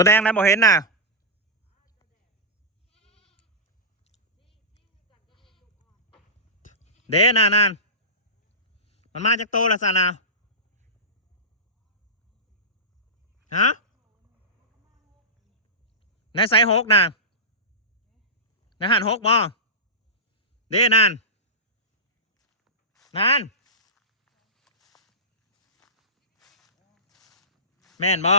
ตัวแดงนะบ่เห็นน่ะเด้นานมันมาจากโตละสานาฮะในไซหกน่ะในหันหกบ่เด้นานแม่นบ่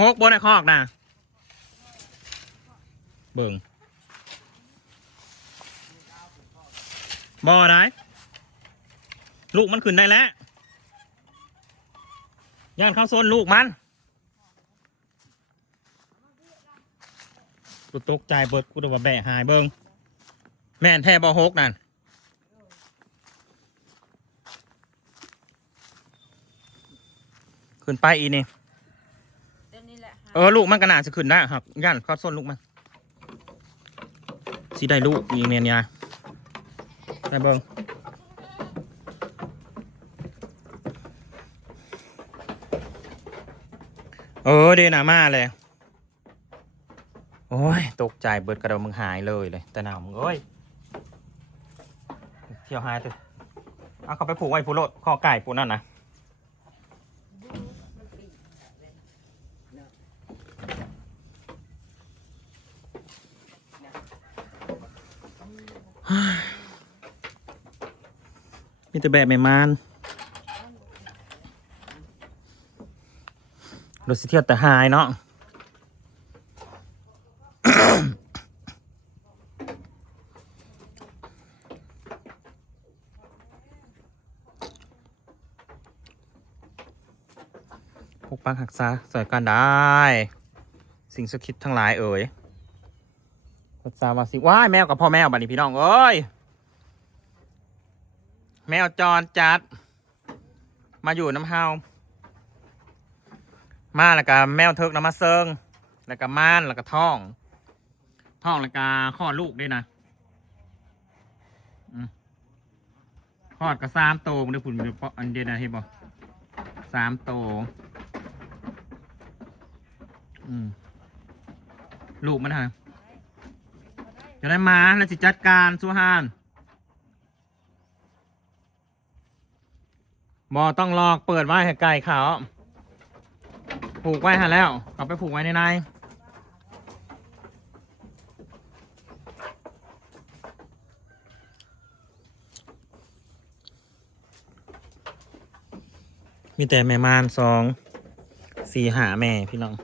หกบนไอ้คอกน่ะเบิ่งบ่ได้ลูกมันขึ้นได้แล้วย่านเข้าโซนลูกมันกูตกใจเบิดกูโดนว่าแบะหายเบิ่งแม่นแท้บ่หกนั่นขึ้นไปอีนี่ลูกมันก็น่าจะขึ้นได้ครับย่านเข้าโซนลูกมันสิได้ลูกยิงเนียนยาได้เบิ่งเดน่ามาเลยโอ้ยตกใจเบิดกระโดดมึงหายเลยแต่หนาวมึงเอ้ยเที่ยวหายตัวเอาเขาไปผูกไว้ผูโลดข้อไก่ผูนั่นนะมีแต่แบบไม่มานรถสิเที่ยวแต่หายเนาะพวกปังหักษาสวยกันได้สิ่งศักดิ์สิทธิ์ทั้งหลายพระเจ้าวาสิว้ายแมวกับพ่อแมวบัดนี้พี่น้องเอ้ยแมวจรจัดมาอยู่น้ำเฮามาแล้วก็แมวเทิกน้ำมาเซิงแล้วก็ม่านแล้วก็ท่องแล้วก็ข้อลูกด้วยนะคลอดก็3 โตวเดี๋ยวคุณอันเดียนะเห็นบ่3 โตวลูกมันฮะจะได้มาแล้วสิจัดการสุฮานบ่ต้องลอกเปิดไว้ให้ไก่เขาผูกไว้ฮะแล้วเอาไปผูกไว้ในมีแต่แม่ม่าน2 4 5แม่พี่น้อง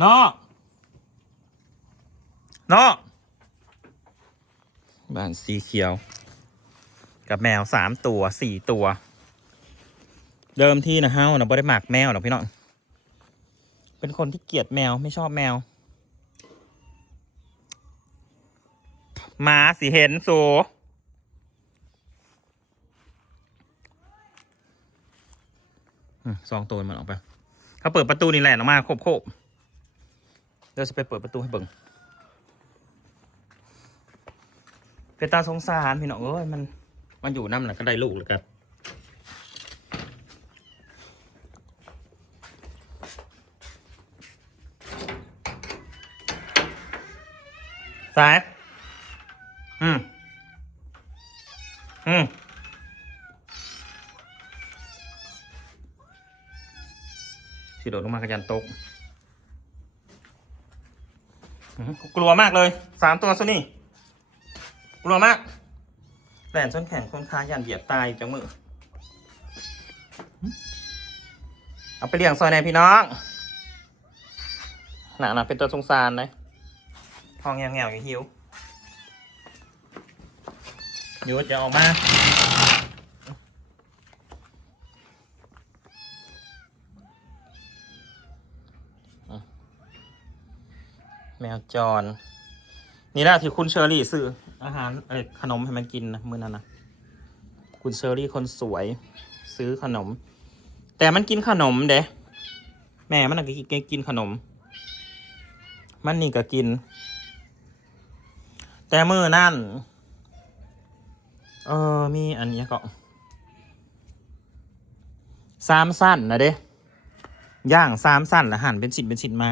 เนาะบ้านสีเขียวกับแมว3 ตัว 4 ตัวเดิมที่นะเฮานะบ่ได้หมักแมวหรอกพี่น้องเป็นคนที่เกลียดแมวไม่ชอบแมวหมาสิเห็นสู2 ตัวมันออกไปเขาเปิดประตูนี่แหละออกมาโคบเดี๋ยวจะไปเปิดประตูให้เบิ่งเป็นตาสงสารพี่น้องมันอยู่น้ำหนักก็ได้ลูกเลยครับสายสิโดดลงมากระยันตกกลัวมากเลย3 ตัวซะนี่กลัวมากแหลนส้นแข็งคนค้ายันเหยียบตายจังมือเอาไปเลี้ยงซอยในพี่น้องหนาเป็นตัวสงสารเลยห้องแง่วอยู่หิวเดี๋ยวจะออกมาแมวจรนี่แหละที่คุณเชอรี่ซื้ออาหารขนมให้มันกินนะมื้อนั้นนะคุณเชอรี่คนสวยซื้อขนมแต่มันกินขนมเด้แม่มันกินขนม มันนี่ก็กิน แต่มือนั่นมีอันนี้ก็3 สั้นนะเด้ย่าง3 สั้นแล้วหั่นเป็นชิ้นมา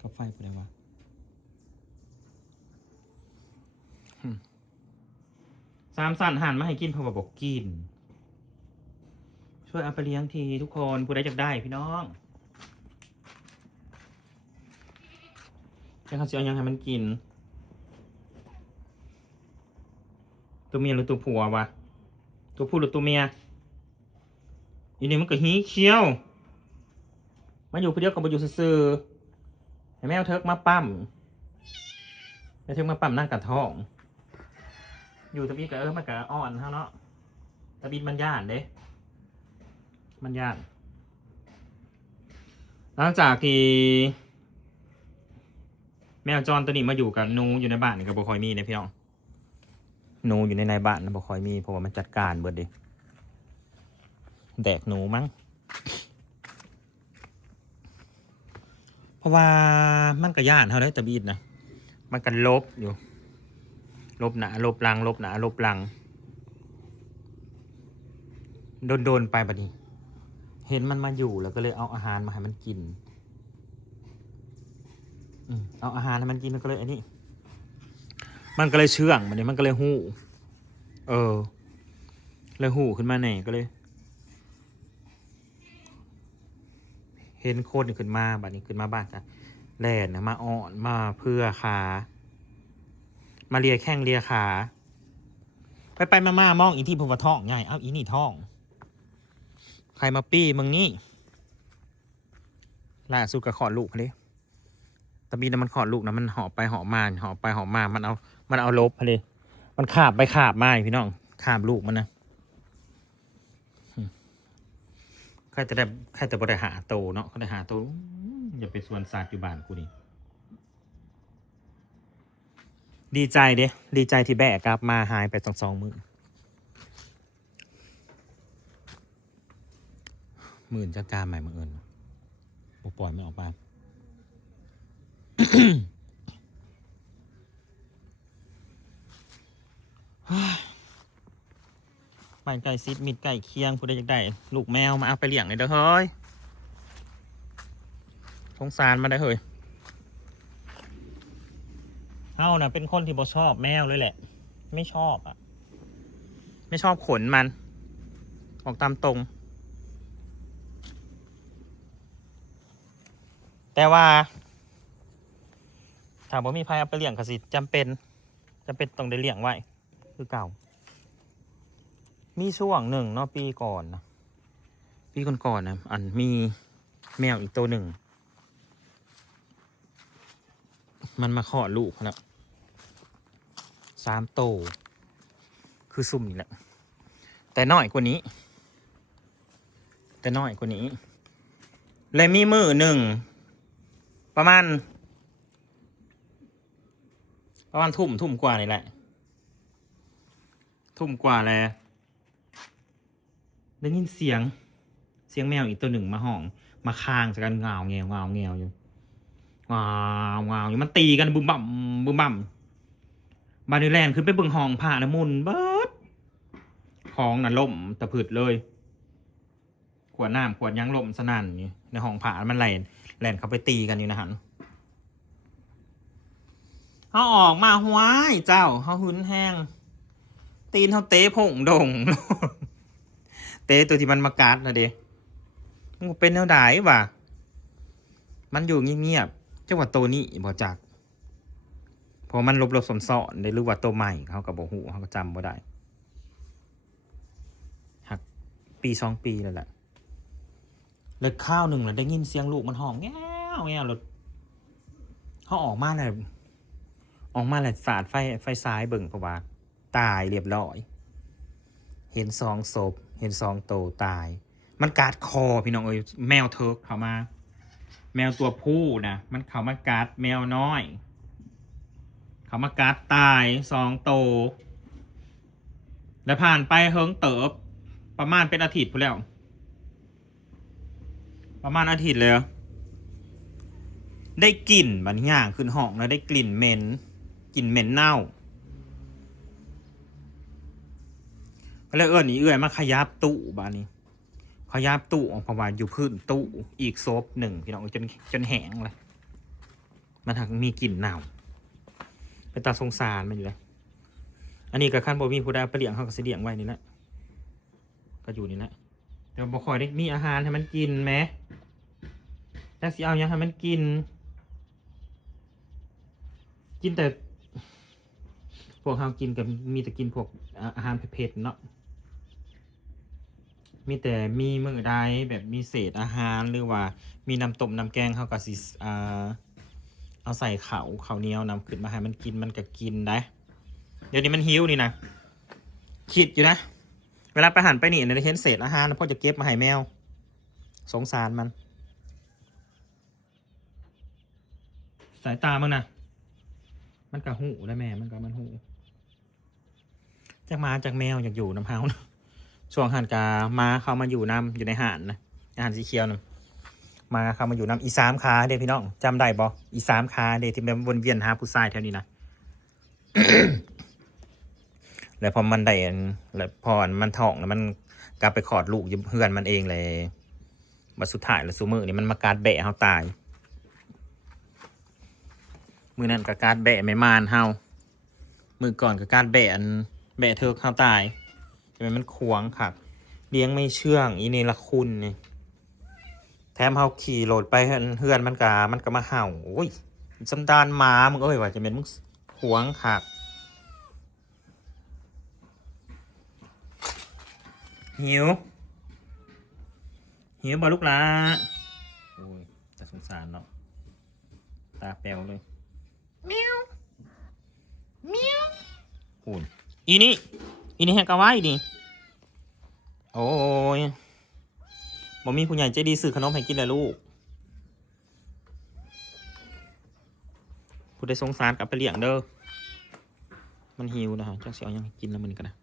ก็ไฟไปเลยวะ3 สั้นหั่นมาให้กินเพราะว่าบอกกินช่วยเอาไปเลี้ยงทีทุกคนผู้ใดอยากได้พี่น้องแค่เขาจะเอายังให้มันกินตัวเมียหรือตัวผัววะตัวผู้หรือตัวเมียอีนี่มันก็หีเขี้ยวมาอยู่เพียวกับมาอยู่ซื่อๆให้แมวเทิกมาปั้มแมวเทิกมาปั้มนั่งกัดท้องอยู่ตะบีกับมันกับอ่อนเท่าเนาะตะบีมันย่านเด้มันย่านหลังจากที่แมวจรตัวนี้มาอยู่กับนูอยู่ในบ้านกับบุคอยมีนะพี่น้องนูอยู่ในบ้านนะบุคอยมีเพราะว่ามันจัดการเบิดดิแดกหนูมั้งเพราะว่ามันก็ย่านเท่าไรตะบีดนะมันกันลบอยู่ลบหนาลบหลังลบหนาลบหลังโดนไปบัดนี้เห็นมันมาอยู่แล้วก็เลยเอาอาหารมาให้มันกินเอาอาหารให้มันกินมันก็เลยอันนี้มันก็เลยเชื่องมันเนี่ยมันก็เลยหู้เลยหู้ขึ้นมาเนี่ยก็เลยเห็นโคตรขึ้นมาบัดนี้ขึ้นมาบ้านจ้ะแล่นนะมาอ่อนมาเพื่อขามาเลียแข้งเลียขาไปมามองอีที่ผมว่าท้องใหญ่เอาอีนี่ท้องใครมาปี้มึงนี่ล่าสุดกับขอดลูกเลยตะบีนะมันขอดลูกนะมันหอบไปหอบมาหอบไปหอบมามันเอาลบเลยมันขาบไปขาบมาพี่น้องขาบลูกมันนะใครแต่บ่ได้หาโตเนาะเขาได้หาโตอย่าไปสวนสัตว์อยู่บ้านกูนี่ดีใจเด้ดีใจที่แบกกลับมาหายไป2 มื้อมื่นจะการใหม่มาเอิญปล่อยไม่ออกมาไปไก่ซิดมิดไก่เคียงผู้ใดอยากได้ลูกแมวมาเอาไปเลี้ยงเลยเด้อเฮ้ยสงสารมันได้เฮ้ยเฮ้านะเป็นคนที่บ่ชอบแมวเลยแหละไม่ชอบไม่ชอบขนมันออกตามตรงแต่ว่าถ้าบ่มีใครเอาไปเลี้ยงก็สิจำเป็นต้องได้เลี้ยงไว้คือเก่ามีช่วงหนึ่งเนาะปีก่อนนะปีก่อนนะอันมีแมวอีกตัวหนึ่งมันมาคลอดลูกแล้ว3 โตคือซุ่มนี่แหละแต่น้อยกว่านี้เลยมีมือหนึ่งประมาณทุ่มกว่านี่แหละทุ่มกว่าแล้วได้ยินเสียงแมวอีกตัวหนึ่งมาห้องมาคางจากกันเงาเงวอยู่อยู่มันตีกันบึ้มบั่มบานิแลนขึ้นไปเบิ่งห้องผ่านะมุนเบิดของน่ะล่มตะพืดเลยขวดน้ำขวดยังล่มสนั่นนี่ในห้องผ่ามันแล่นเขาไปตีกันอยู่นะฮันเขาออกมาห้วยเจ้าเขาหืนแห้งตีนเขาเตะผงดงเตะตัวที่มันมากัดนะเด้มันเป็นแนวใดวะมันอยู่เงียบๆจังหวัดโตนี้บ่จักพอมันลบๆซ่อนๆได้หรือว่าตัวใหม่เขากับบ่ฮู้เขาก็จำบ่ได้หักปี2 ปีแล้วแหละเลยข้าวหนึ่งแล้วได้ยินเสียงลูกมันห้องแง่วแล้วเขาออกมาเลยสาดไฟซ้ายเบิ่งเพราะว่าตายเรียบร้อยเห็น2 ศพเห็น2 โตตายมันกัดคอพี่น้องเอ้ยแมวเทิร์กเข้ามาแมวตัวผู้นะมันเข้ามากัดแมวน้อยเขามากัดตาย2 โตแล้วผ่านไปเฮิงเติบประมาณเป็นอาทิตย์พอแล้วประมาณอาทิตย์เลย ได้กลิ่นบางอย่างขึ้นห้องแล้วได้กลิ่นเหม็นกลิ่นเหม็นเน่าแล้วนี่มาขยับตู้บ้านนี้ขยับตู้ออกมาอยู่พื้นตู้อีกโซฟหนึ่งพี่น้องจนแห้งเลยมันถังมีกลิ่นเน่าเป็นตาสงสารมันอยู่เลยอันนี้กับขั้นบ่มีผู้ใดไปเลี้ยงเขาก็เสียงไว้นี่แหละก็อยู่นี่แหละแต่บ่คอยได้มีอาหารให้มันกินไหมแต่สิเอายังให้มันกินแต่พวกเขากินกับมีแต่กินพวกอาหารเผ็ดๆเนาะมีแต่มีมื้อใดแบบมีเศษอาหารหรือว่ามีน้ำต้มน้ำแกงเขาก็สิเอาใส่ข้าวเหนียวนำขึ้นมาให้มันกินมันก็กินได้เดี๋ยวนี้มันหิวนี่นะคิดอยู่นะเวลาไปหันไปนี่ในเห็นเศษอาหารพ่อจะเก็บมาให้แมวสงสารมันสายตามึงนะมันกะหูได้แม่มันหูจากหมาจากแมวอยากอยู่น้ำเฮานะช่วงหันกามาเข้ามาอยู่น้ำอยู่ในห่านนะอาหารสีเขียวนะมาเข้ามาอยู่น้ำอีสามขาเด็พี่น้องจำได้บ่อีสามขาเด็ที่มันวนเวียนหาผู้ชายแถวนี้นะ แล้วพอมันได้แล้วพอมันท้องแล้วมันกลับไปขอดลูกอยู่เพื่อนมันเองเลยบัดสุดท้ายแล้วซูมือนี่มันมาการแบะเฮาตายมือนั้นกับการแบะไม่มานเฮามือก่อนกับการแบะเธอเฮาตายใช่ไหมมันควงค่ะเลี้ยงไม่เชื่องอีเนรคุณนี่แถมเฮาขี่รถไปเฮือนมันก็มาเห่าโอ้ยสันดานหมามึงเอ้ยว่าจะเป็นมึงควงค่ะหิวบ่ลูกหลาโอ้ยแต่สงสารเนาะตาแป๋วเลยเมียวโอ้ยอีนี่แหกเอาไว้ดิโอ้ยบ่มีผู้ใหญ่ใจดีซื้อขนมให้กินเลยลูกผู้ใดสงสารกลับไปเลี้ยงเด้อมันหิวนะฮะจักสิเอายังกินแล้วมันกันนะ